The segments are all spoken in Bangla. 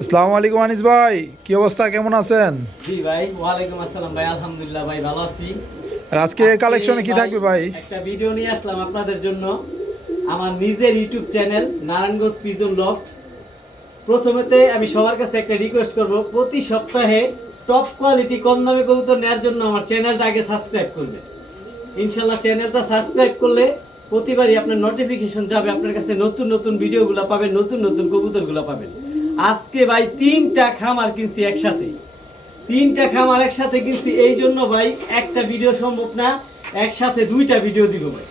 আসসালামু আলাইকুম আনিস ভাই, কি অবস্থা, কেমন আছেন? জি ভাই, ওয়ালাইকুম আসসালাম ভাই। আলহামদুলিল্লাহ ভাই, ভালো আছি। আর আজকে কালেকশনে কি থাকবে ভাই? একটা ভিডিও নিয়ে আসলাম আপনাদের জন্য। আমার নিজের YouTube channel Narayanganj pigeon loft. প্রথমেতে আমি সবার কাছে একটা রিকোয়েস্ট করব, প্রতি সপ্তাহে টপ কোয়ালিটি কম দামে কবুতর নেওয়ার জন্য আমার চ্যানেলটা আগে সাবস্ক্রাইব করবে। ইনশাল্লাহ চ্যানেলটা সাবস্ক্রাইব করলে প্রতিবারই আপনার নোটিফিকেশন যাবে, আপনার কাছে নতুন নতুন ভিডিওগুলো পাবেন, নতুন নতুন কবুতরগুলো পাবেন। আজকে ভাই তিনটা খামার কিনছি একসাথে, তিনটা খামার একসাথে কিনছি। এই জন্য ভাই একটা ভিডিও সম্ভব না, একসাথে দুইটা ভিডিও দিব ভাই।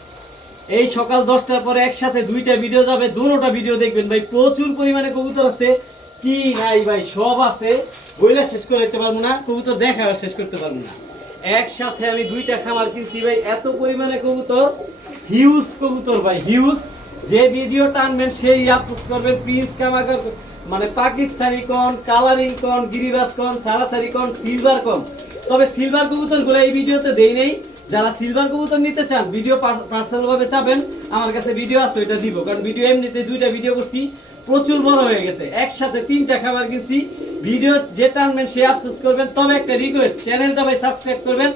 এই সকাল 10টার পরে একসাথে দুইটা ভিডিও যাবে, দুটোটা ভিডিও দেখবেন ভাই। প্রচুর পরিমাণে কবুতর আছে, কি নাই ভাই সব আছে, বইলা শেষ করে দিতে পারবো না, কবুতর দেখা শেষ করতে পারবো না। একসাথে আমি দুইটা খামার কিনছি ভাই, এত পরিমাণে কবুতর, হিউজ কবুতর ভাই, হিউজ। যে ভিডিও টানবেন সেই আফসোস করবেন। পিস কামাকার মানে পাকিস্তানি কোন, কালারিং কোন, গিরিবাস কোন, সারাসারি কোন, সিলভার কোন। তবে সিলভার কবুতর গুলো এই ভিডিওতে দেই নেই। যারা সিলভার কবুতর নিতে চান, ভিডিও পার্সোনাল ভাবে চাবেন, আমার কাছে ভিডিও আছে, ওইটা দিব। কারণ ভিডিও এমনিতে দুইটা ভিডিও করছি, প্রচুর বড় হয়ে গেছে। একসাথে তিনটা খাবার কিনছি, ভিডিও যে টানবেন সে আফসোস করবেন। তবে একটা রিকোয়েস্ট, চ্যানেলটা ভাই সাবস্ক্রাইব করবেন।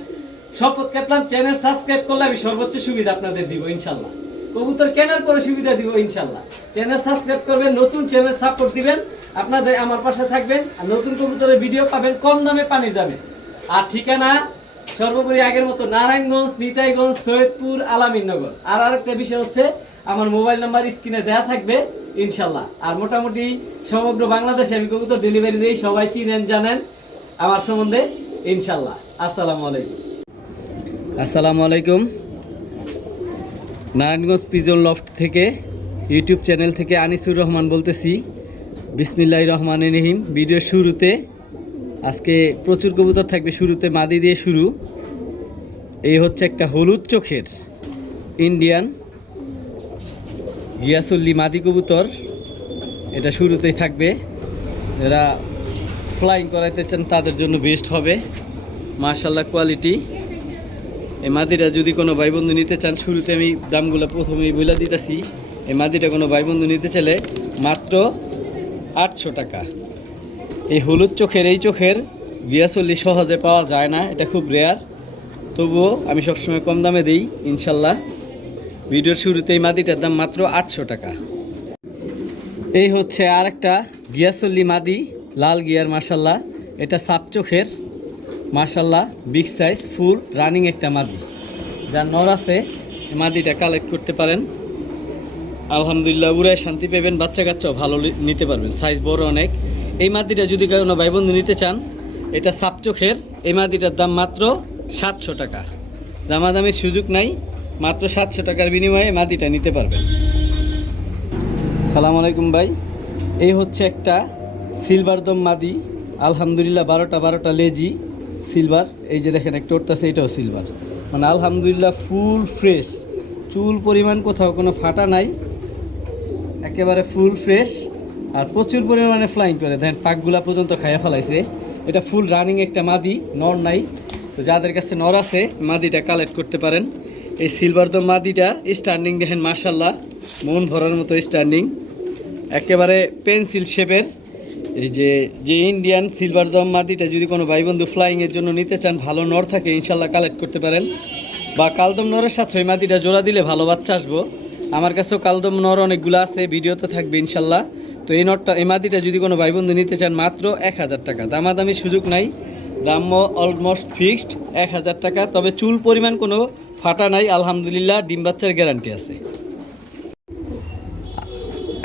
শপথ কাটলাম, চ্যানেল সাবস্ক্রাইব করলে আমি সর্বোচ্চ সুবিধা আপনাদের দিব ইনশাল্লাহ। কবুতর কেনার পরে সুবিধা দিব ইনশাল্লাহ। চ্যানেল সাবস্ক্রাইব করবেন, নতুন চ্যানেল সাপোর্ট দিবেন, আপনাদের আমার পাশে থাকবেন, আর নতুন কবুতরের ভিডিও পাবেন কম দামে, পানির দামে। আর ঠিকানা সর্বোপরি আগের মতো নারায়ণগঞ্জ, নিতাইগঞ্জ, সৈয়দপুর, আলামিননগর। আর আরেকটা বিষয় হচ্ছে, আমার মোবাইল নাম্বার স্ক্রিনে দেওয়া থাকবে ইনশাল্লাহ। আর মোটামুটি সমগ্র বাংলাদেশে আমি কবুতর ডেলিভারি দিই, সবাই চিনেন জানেন আমার সম্বন্ধে ইনশাল্লাহ। আসসালামু আলাইকুম। আসসালামু আলাইকুম। নারায়ণগঞ্জ পিজন লফট থেকে, ইউটিউব চ্যানেল থেকে আনিসুর রহমান বলতেছি। বিসমিল্লাহির রহমানির রহিম। ভিডিওর শুরুতে আজকে প্রচুর কবুতর থাকবে, শুরুতে মাদি দিয়ে শুরু। এই হচ্ছে একটা হলুদ চোখের ইন্ডিয়ান গিয়াসল্লি মাদি কবুতর, এটা শুরুতেই থাকবে। যারা ফ্লাইং করাইতে চান তাদের জন্য বেস্ট হবে, মাশাআল্লাহ কোয়ালিটি। এই মাদিটা যদি কোনো ভাই বন্ধু নিতে চান, শুরুতে আমি দামগুলো প্রথমেই বলে দিতেছি। এই মাদিটা কোনো ভাই বন্ধু নিতে চাইলে মাত্র 800 টাকা। এই হলুদ চোখের, এই চোখের গিয়াসল্লি সহজে পাওয়া যায় না, এটা খুব রেয়ার। তবুও আমি সবসময় কম দামে দিই ইনশাল্লাহ। ভিডিওর শুরুতে এই মাদিটার দাম মাত্র 800 টাকা। এই হচ্ছে আর একটা গিয়াসল্লি মাদি, লাল গিয়ার, মাশাল্লাহ। এটা সাপ চোখের, মাশাল্লাহ বিগ সাইজ, ফুল রানিং একটা মাদি। যার নর আছে মাদিটা কালেক্ট করতে পারেন, আলহামদুলিল্লাহ উড়ায় শান্তি পাবেন, বাচ্চা কাচ্চাও ভালো নিতে পারবেন, সাইজ বড় অনেক। এই মাদিটা যদি কোনো ভাই বন্ধু নিতে চান, এটা সাপ চোখের, এই মাদিটার দাম মাত্র 700 টাকা। দামাদামির সুযোগ নাই, মাত্র 700 টাকার বিনিময়ে মাদিটা নিতে পারবেন। সালাম আলাইকুম ভাই। এই হচ্ছে একটা সিলভার দম মাদি, আলহামদুলিল্লাহ 12টা লেজি সিলভার। এই যে দেখেন একটা উঠতেছে, এটাও সিলভার, মানে আলহামদুলিল্লাহ ফুল ফ্রেশ, চুল পরিমাণ কোথাও কোনো ফাটা নাই, একেবারে ফুল ফ্রেশ। আর প্রচুর পরিমাণে ফ্লাইং করে, দেখেন পাকগুলা পর্যন্ত খাইয়া ফেলাইছে। এটা ফুল রানিং একটা মাদি, নর নাই। তো যাদের কাছে নর আছে মাদিটা কালেক্ট করতে পারেন। এই সিলভার দম মাদিটা স্ট্যান্ডিং দেখেন মাশাল্লাহ, মন ভরার মতো স্ট্যান্ডিং, একেবারে পেন্সিল শেপের। এই যে ইন্ডিয়ান সিলভার দম মাদিটা যদি কোনো ভাই বন্ধু ফ্লাইংয়ের জন্য নিতে চান, ভালো নর থাকে ইনশাল্লাহ কালেক্ট করতে পারেন। বা কালদম নরের সাথে ওই মাদিটা জোড়া দিলে ভালো বাচ্চা আসবো। আমার কাছেও কালদম নর অনেকগুলো আছে, ভিডিওতে থাকবে ইনশাল্লাহ। তো এই নরটা, এই মাদিটা যদি কোনো ভাই বন্ধু নিতে চান, মাত্র 1000 টাকা। দামাদামির সুযোগ নাই, দামও অলমোস্ট ফিক্সড 1000 টাকা। তবে চুল পরিমাণ কোনো ফাটা নাই, আলহামদুলিল্লাহ ডিম বাচ্চার গ্যারান্টি আছে।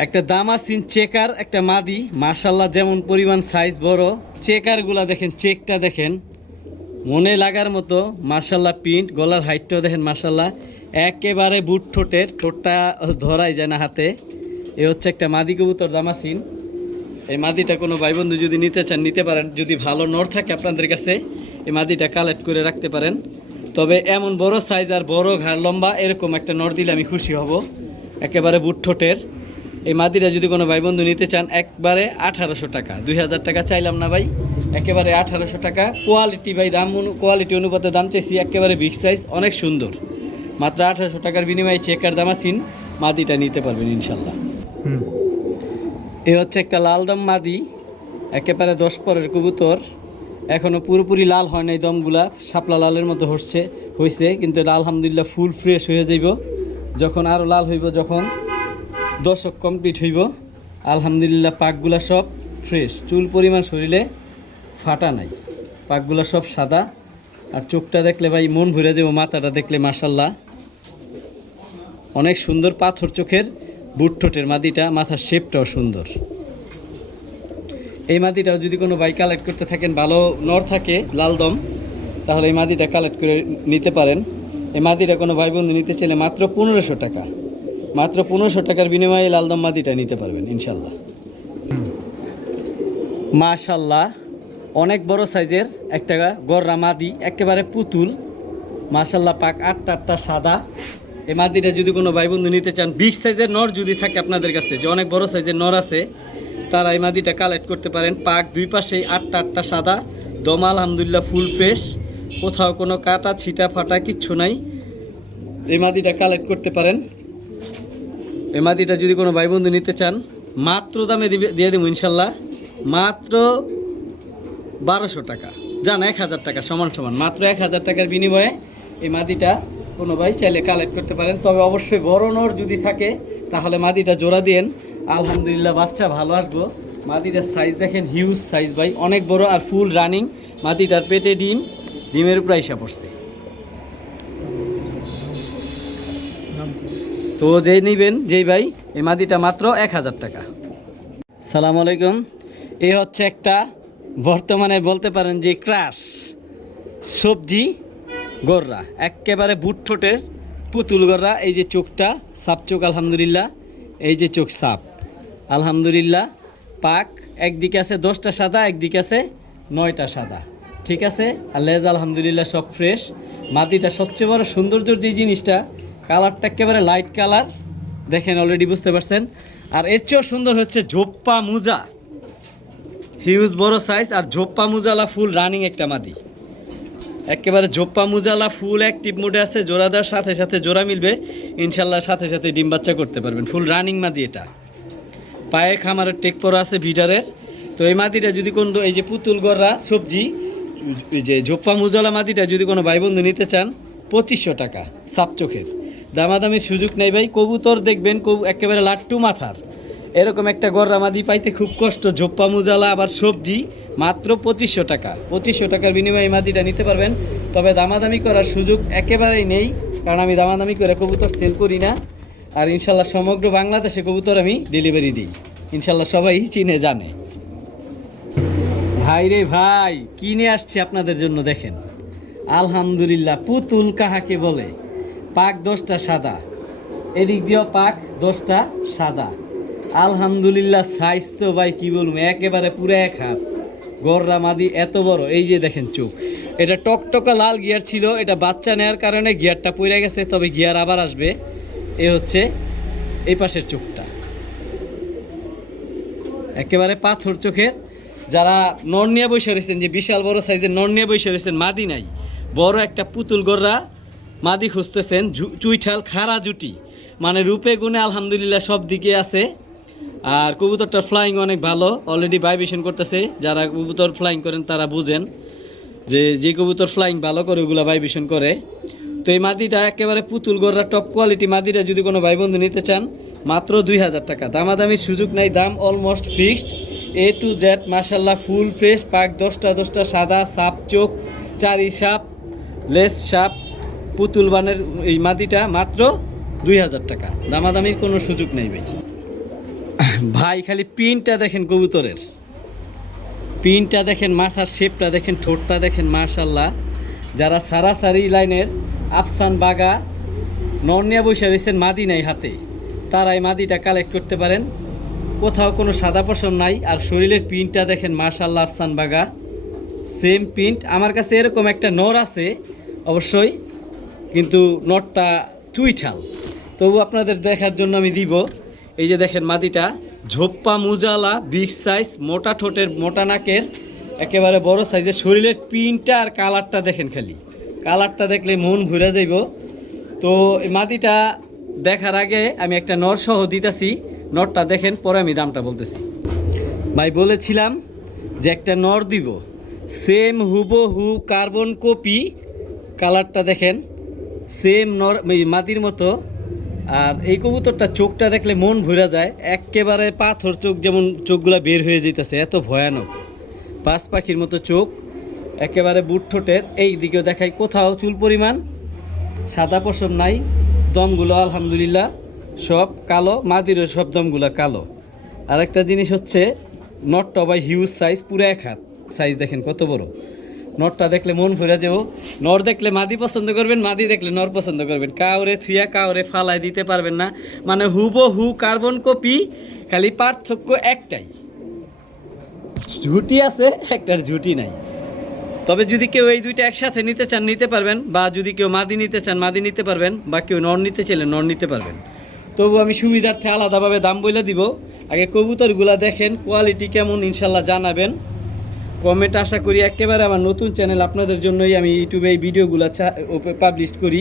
একটা দামাসিন চেকার একটা মাদি, মাশাল্লাহ যেমন পরিমাণ সাইজ বড়, চেকারগুলা দেখেন, চেকটা দেখেন মনে লাগার মতো, মাশাল্লাহ প্রিন্ট, গলার হাইটটাও দেখেন মাশাল্লাহ, একেবারে বুট ঠোঁটের, ঠোঁটটা ধরাই যায় না হাতে। এ হচ্ছে একটা মাদি কবুতর দামাসিন। এই মাদিটা কোনো ভাই বন্ধু যদি নিতে চান নিতে পারেন, যদি ভালো নর থাকে আপনাদের কাছে এই মাদিটা কালেক্ট করে রাখতে পারেন। তবে এমন বড় সাইজ আর বড় ঘাড় লম্বা এরকম একটা নর দিলে আমি খুশি হব, একেবারে বুট ঠোঁটের। এই মাদিটা যদি কোনো ভাই বন্ধু নিতে চান, একবারে 1800 টাকা। 2000 টাকা চাইলাম না ভাই, একেবারে 1800 টাকা। কোয়ালিটি ভাই, দাম কোয়ালিটি অনুপাতে দাম চাইছি, একেবারে বিগ সাইজ, অনেক সুন্দর। মাত্র 1800 টাকার বিনিময়ে চেকার দামাসিন মাদিটা নিতে পারবেন ইনশাল্লাহ। এ হচ্ছে একটা লাল দম মাদি, একেবারে 10 পরের কবুতর, এখনও পুরোপুরি লাল হয় নাই, দমগুলা শাপলা লালের মতো হয়েছে, কিন্তু এটা আলহামদুলিল্লাহ ফুল ফ্রেশ হয়ে যাইব যখন আরও লাল হইব, যখন দশক কমপ্লিট হইব। আলহামদুলিল্লাহ পাকগুলা সব ফ্রেশ, চুল পরিমাণ শরীরে ফাটা নাই, পাকগুলা সব সাদা। আর চোখটা দেখলে ভাই মন ভরে যাবো, মাথাটা দেখলে মাশাল্লাহ অনেক সুন্দর, পাথর চোখের, বুট ঠোঁটের মাদিটা, মাথার শেপটাও সুন্দর। এই মাদিটাও যদি কোনো ভাই কালেক্ট করতে থাকেন, ভালো নর থাকে লালদম, তাহলে এই মাদিটা কালেক্ট করে নিতে পারেন। এই মাদিটা কোনো ভাই বন্ধু নিতে চাইলে মাত্র 1500 টাকা, মাত্র 1500 টাকার বিনিময়ে লালদম মাদিটা নিতে পারবেন ইনশাল্লাহ। মাশাল্লাহ অনেক বড় সাইজের একটা গররা মাদি, একেবারে পুতুল, মাশাল্লাহ পাক আটটা সাদা। এই মাদিটা যদি কোনো ভাই বন্ধু নিতে চান, বিগ সাইজের নর যদি থাকে আপনাদের কাছে, যে অনেক বড় সাইজের নর আছে, তারা এই মাদিটা কালেক্ট করতে পারেন। পাক দুই পাশেই আটটা সাদা, দম আলহামদুলিল্লাহ ফুল ফ্রেশ, কোথাও কোনো কাটা ছিটা ফাটা কিচ্ছু নাই। এই মাদিটা কালেক্ট করতে পারেন। এই মাদিটা যদি কোনো ভাই বন্ধু নিতে চান, মাত্র দামে দিয়ে দেবো ইনশাল্লাহ, মাত্র 1200 টাকা, জান 1000 টাকা সমান, মাত্র 1000 টাকার বিনিময়ে এই মাদিটা কোনো ভাই চাইলে কালেক্ট করতে পারেন। তবে অবশ্যই বড় নর যদি থাকে তাহলে মাদিটা জোড়া দিন, আলহামদুলিল্লাহ বাচ্চা ভালো আসবো। মাদিটার সাইজ দেখেন, হিউজ সাইজ ভাই, অনেক বড় আর ফুল রানিং। মাদিটার পেটে ডিমের উপর আইসা পড়ছে। তো যেই নেবেন যেই ভাই, এই মাদিটা মাত্র 1000 টাকা। সালাম আলাইকুম। এই হচ্ছে একটা বর্তমানে বলতে পারেন যে ক্রাশ সবজি গররা, একেবারে বুট ঠোঁটের পুতুল গররা। এই যে চোখটা সাপ চোখ আলহামদুলিল্লাহ, এই যে চোখ সাপ আলহামদুলিল্লাহ। পাক একদিকে আছে 10টা সাদা, একদিকে আছে 9টা সাদা, ঠিক আছে। আর লেজ আলহামদুলিল্লাহ সব ফ্রেশ। মাদিটা সবচেয়ে বড় সৌন্দর্যর যে জিনিসটা, কালারটা একেবারে লাইট কালার, দেখেন অলরেডি বুঝতে পারছেন। আর এর চেয়েও সুন্দর হচ্ছে ঝোপ্পা মুজা, হিউজ বড় সাইজ, আর ঝোপ্পা মুজালা ফুল রানিং একটা মাদি, একেবারে ঝোপ্পা মুজালা ফুল অ্যাক্টিভ মোডে আছে। জোড়া দেওয়ার সাথে সাথে জোড়া মিলবে ইনশাল্লাহ, সাথে সাথে ডিম বাচ্চা করতে পারবেন, ফুল রানিং মাদি এটা। পায়ে খামারের টেক পরা আছে বিডারের। তো এই মাদিটা যদি কোনো, এই যে পুতুল গররা সবজি, এই যে ঝোপ্পা মুজালা মাদিটা যদি কোনো ভাই বন্ধু নিতে চান, 2500 টাকা সাপ চোখের, দামাদামির সুযোগ নেই ভাই। কবুতর দেখবেন একেবারে লাট্টু মাথার, এরকম একটা গররা মাদি পাইতে খুব কষ্ট। ঝোপ্পা মুজালা আবার সবজি, মাত্র 2500 টাকা। 2500 টাকার বিনিময়ে এই মাদিটা নিতে পারবেন। তবে দামাদামি করার সুযোগ একেবারেই নেই, কারণ আমি দামাদামি করে কবুতর সেল করি না। আর ইনশাল্লাহ সমগ্র বাংলাদেশে কবুতর আমি ডেলিভারি দিই, ইনশাল্লাহ সবাই চিনে জানে। ভাই রে ভাই, কি নিয়ে আসছি আপনাদের জন্য দেখেন, আলহামদুলিল্লাহ পুতুল কাহাকে বলে। পাক 10টা সাদা, এদিক দিয়েও পাক 10টা সাদা, আলহামদুলিল্লাহ সাইজ তো ভাই কি বলবো, একেবারে পুরো এক হাত গররা মাদি, এত বড়। এই যে দেখেন চোখ, এটা টকটকা লাল গিয়ার ছিল, এটা বাচ্চা নেওয়ার কারণে গিয়ারটা পড়ে গেছে, তবে গিয়ার আবার আসবে। এ হচ্ছে এই পাশের চোখটা, একেবারে পাথর চোখের। যারা নর নিয়ে বসে রয়েছেন, যে বিশাল বড় সাইজের নর নিয়ে বসে রয়েছেন, মাদি নাই, বড় একটা পুতুল গররা মাদি খুঁজতেছেন, চুইঠাল খাড়া জুটি, মানে রূপে গুণে আলহামদুলিল্লাহ সব দিকে আছে। আর কবুতরটার ফ্লাইং অনেক ভালো, অলরেডি ভাইব্রেশন করতেছে। যারা কবুতর ফ্লাইং করেন তারা বুঝেন যে কবুতর ফ্লাইং ভালো করে ওগুলো ভাইব্রেশন করে। তো এই মাদিটা একেবারে পুতুল গররা টপ কোয়ালিটি মাদিটা যদি কোনো ভাই বন্ধু নিতে চান, মাত্র 2000 টাকা, দামাদামির সুযোগ নাই, দাম almost fixed. A to Z মাশাল্লাহ ফুল ফ্রেশ, পাক 10টা সাদা, সাপ চোখ, চারি সাপ, লেস সাপ, পুতুল বানের এই মাদিটা মাত্র 2000 টাকা, দামাদামির কোনো সুযোগ নেই ভাই। ভাই খালি পিনটা দেখেন, কবুতরের পিনটা দেখেন, মাথার শেপটা দেখেন, ঠোঁটটা দেখেন, মাশাল্লাহ। যারা সারাসারি লাইনের আফসান বাগা নর নিয়ে বসে রয়েছেন, মাদি নাই হাতে, তারা এই মাদিটা কালেক্ট করতে পারেন। কোথাও কোনো সাদা পশম নাই, আর শরীরের প্রিন্টটা দেখেন মাশাল্লাহ আফসান বাগা, সেম প্রিন্ট। আমার কাছে এরকম একটা নর আছে অবশ্যই, কিন্তু নরটা চুইঠাল, তবু আপনাদের দেখার জন্য আমি দিব। এই যে দেখেন মাদিটা ঝোপ্পা মুজালা, বিগ সাইজ, মোটা ঠোঁটের, মোটা নাকের, একেবারে বড় সাইজের। শরীরের প্রিন্টটা আর কালারটা দেখেন, খালি কালারটা দেখলে মন ভরে যাইব। তো এই মাদিটা দেখার আগে আমি একটা নর সহ দিতেছি, নটটা দেখেন, পরে আমি দামটা বলতেছি। ভাই বলেছিলাম যে একটা নর দিব, সেম হুবহু কার্বন কপি, কালারটা দেখেন সেম নর মাদির মতো। আর এই কবুতরটা চোখটা দেখলে মন ভরে যায়, একেবারে পাথর চোখ, যেমন চোখগুলা বের হয়ে যেতেছে, এত ভয়ানক বাজ পাখির মতো চোখ, একেবারে বুট ঠোঁটের। এই দিকেও দেখাই, কোথাও চুল পরিমাণ সাদা পশম নাই, দমগুলো আলহামদুলিল্লাহ সব কালো, মাদিরও সব দমগুলো কালো। আর একটা জিনিস হচ্ছে নটটা ভাই হিউজ সাইজ, পুরো এক হাত সাইজ, দেখেন কত বড়। নটটা দেখলে মন ভরে যাবো। নর দেখলে মাদি পছন্দ করবেন, মাদি দেখলে নর পছন্দ করবেন, কাউরে থুয়া কাউরে ফালাই দিতে পারবেন না, মানে হুবহু কার্বন কপি, খালি পার্থক্য একটাই, ঝুটি আছে একটার ঝুটি নাই। তবে যদি কেউ এই দুইটা একসাথে নিতে চান নিতে পারবেন, বা যদি কেউ মাদি নিতে চান মাদি নিতে পারবেন, বা কেউ নর নিতে চাইলে নর নিতে পারবেন। তবু আমি সুবিধার্থে আলাদাভাবে দাম বলে দিব। আগে কবুতরগুলা দেখেন, কোয়ালিটি কেমন ইনশাল্লাহ জানাবেন কমেন্ট। আশা করি একেবারে আমার নতুন চ্যানেল, আপনাদের জন্যই আমি ইউটিউবে এই ভিডিওগুলো পাবলিশ করি,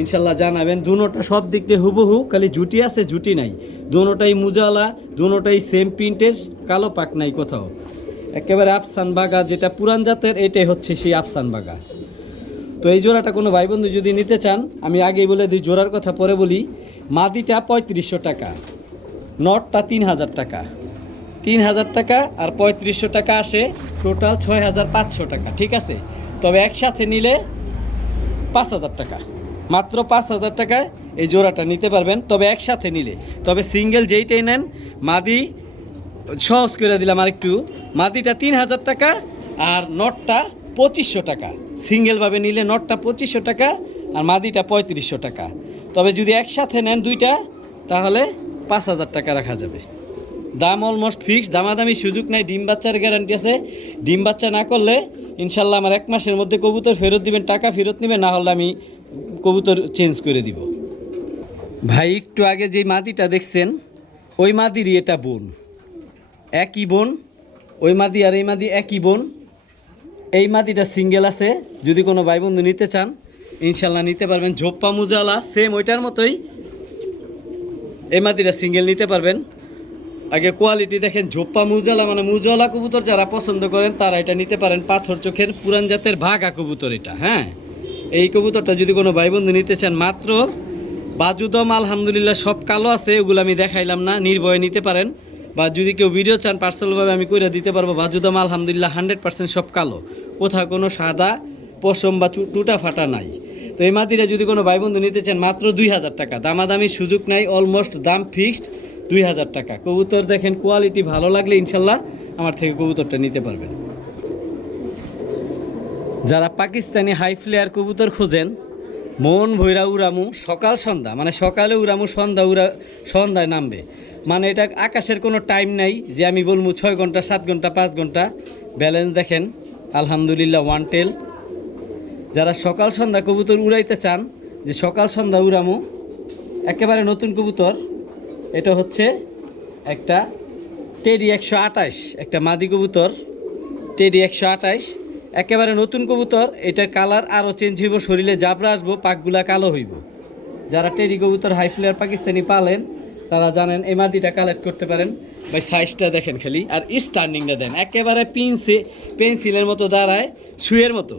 ইনশাল্লাহ জানাবেন। দুনোটা সব দিক দিয়ে হুবহু, খালি ঝুটি আছে ঝুটি নাই, দুনোটাই মুজালা, দুনোটাই সেম প্রিন্টের, কালো পাক নাই কোথাও। একেবারে আফসান বাগা, যেটা পুরান জাতের, এটাই হচ্ছে সেই আফসান বাগা। তো এই জোড়াটা কোনো ভাই বন্ধু যদি নিতে চান, আমি আগেই বলে দিই, জোড়ার কথা পরে বলি। মাদিটা 3500 টাকা, নটটা 3000 টাকা, 3000 টাকা আর 3500 টাকা আসে, টোটাল 6500 টাকা, ঠিক আছে। তবে একসাথে নিলে 5000 টাকা, মাত্র 5000 টাকায় এই জোড়াটা নিতে পারবেন, তবে একসাথে নিলে। তবে সিঙ্গেল যেইটাই নেন, মাদি সহজ করে দিলাম আরেকটু, মাদিটা 3000 টাকা আর নটটা 2500 টাকা। সিঙ্গেলভাবে নিলে নটটা 2500 টাকা আর মাদিটা 3500 টাকা। তবে যদি একসাথে নেন দুইটা, তাহলে 5000 টাকা রাখা যাবে। দাম অলমোস্ট ফিক্সড, দামাদামি সুযোগ নাই, ডিম বাচ্চার গ্যারান্টি আছে। ডিম বাচ্চা না করলে ইনশাল্লাহ আমার 1 মাসের মধ্যে কবুতর ফেরত দিবেন, টাকা ফেরত নেবেন, না হলে আমি কবুতর চেঞ্জ করে দিব। ভাই একটু আগে যেই মাদিটা দেখছেন, ওই মাদিরই এটা বোন, একই বোন, ওই মাদি আর এই মাদি একই বোন। এই মাদিটা সিঙ্গেল আছে, যদি কোনো ভাই বন্ধু নিতে চান ইনশাল্লাহ নিতে পারবেন। ঝোপ্পা মুজালা সেম ওইটার মতোই, এই মাদিটা সিঙ্গেল নিতে পারবেন। আগে কোয়ালিটি দেখেন, ঝোপ্পা মুজালা, মানে মুজালা কবুতর যারা পছন্দ করেন তারা এটা নিতে পারেন। পাথর চোখের পুরান জাতের ভাগা কবুতর এটা, হ্যাঁ। এই কবুতরটা যদি কোনো ভাই বন্ধু নিতে চান, মাত্র বাজুদম আলহামদুলিল্লাহ সব কালো আছে, ওগুলো আমি দেখাইলাম না, নির্ভয়ে নিতে পারেন। বা যদি কেউ ভিডিও চান পার্সোনালভাবে আমি করে দিতে পারবো। বাজুদম আলহামদুলিল্লাহ 100% সব কালো, কোথাও কোনো সাদা পশম বা টুটা ফাটা নাই। তো এই মাদিরা যদি কোনো ভাই বন্ধু নিতে চান, মাত্র 2000 টাকা, দামাদামির সুযোগ নাই, অলমোস্ট দাম ফিক্সড 2000 টাকা। কবুতর দেখেন, কোয়ালিটি ভালো লাগলে ইনশাল্লাহ আমার থেকে কবুতরটা নিতে পারবেন। যারা পাকিস্তানি হাই ফ্লেয়ার কবুতর খোঁজেন, মন ভৈরা উড়ামু সকাল সন্ধ্যা, মানে সকালে উড়ামু সন্ধ্যায় নামবে, মানে এটা আকাশের কোনো টাইম নাই যে আমি বলবো 6 ঘন্টা 7 ঘন্টা 5 ঘন্টা। ব্যালেন্স দেখেন আলহামদুলিল্লাহ, ওয়ান টেল। যারা সকাল সন্ধ্যা কবুতর উড়াইতে চান, যে সকাল সন্ধ্যা উড়ামু, একেবারে নতুন কবুতর, এটা হচ্ছে একটা টেডি 128, একটা মাদি কবুতর, টেডি 128, একেবারে নতুন কবুতর। এটার কালার আরও চেঞ্জ হইব, শরীরে জাবরা আসবো, পাকগুলা কালো হইব। যারা টেডি কবুতর হাই ফ্লেয়ার পাকিস্তানি পালেন তারা জানেন, এই মাদিটা কালেক্ট করতে পারেন। ভাই সাইজটা দেখেন খালি, আর স্ট্যান্ডিংটা দেন, একেবারে পেন্সিলের মতো দাঁড়ায়, শুয়ের মতো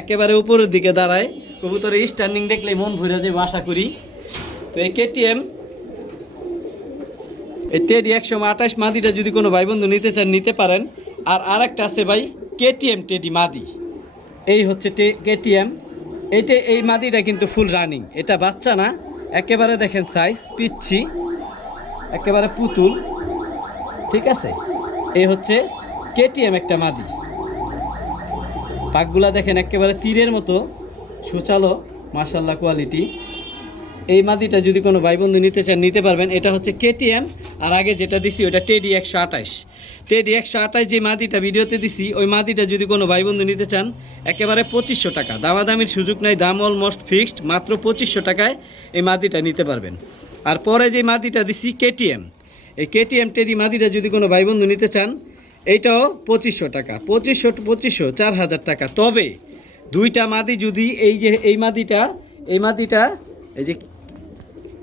একেবারে উপরের দিকে দাঁড়ায়। কবুতরের স্ট্যান্ডিং দেখলে মন ভরে যাবে আশা করি। তো এই কেটিএম, এই টেডি 128 মাদিটা যদি কোনো ভাই বন্ধু নিতে চান নিতে পারেন। আর আরেকটা আছে ভাই কেটিএম টেডি মাদি, এই হচ্ছে কেটিএম। এই মাদিটা কিন্তু ফুল রানিং, এটা বাচ্চা না, একেবারে দেখেন সাইজ পিচ্ছি, একেবারে পুতুল, ঠিক আছে। এই হচ্ছে কেটিএম একটা মাদি, পাকগুলা দেখেন একেবারে তীরের মতো সুচালো, মাশাল্লাহ কোয়ালিটি। এই মাদিটা যদি কোনো ভাই বন্ধু নিতে চান নিতে পারবেন। এটা হচ্ছে কেটিএম, আর আগে যেটা দিছি ওটা টেডি 128। টেডি 128 যে মাদিটা ভিডিওতে দিছি, ওই মাদিটা যদি কোনো ভাই বন্ধু নিতে চান, একেবারে 2500 টাকা, দামাদামির সুযোগ নাই, দাম অলমোস্ট ফিক্সড, মাত্র 2500 টাকায় এই মাদিটা নিতে পারবেন। আর পরে যে মাদিটা দিছি কেটিএম, এই কেটিএম টেডি মাদিটা যদি কোনো ভাই বন্ধু নিতে চান, এইটাও 2500 টাকা, 2500 4000 টাকা। তবে দুইটা মাদি যদি এই মাদিটা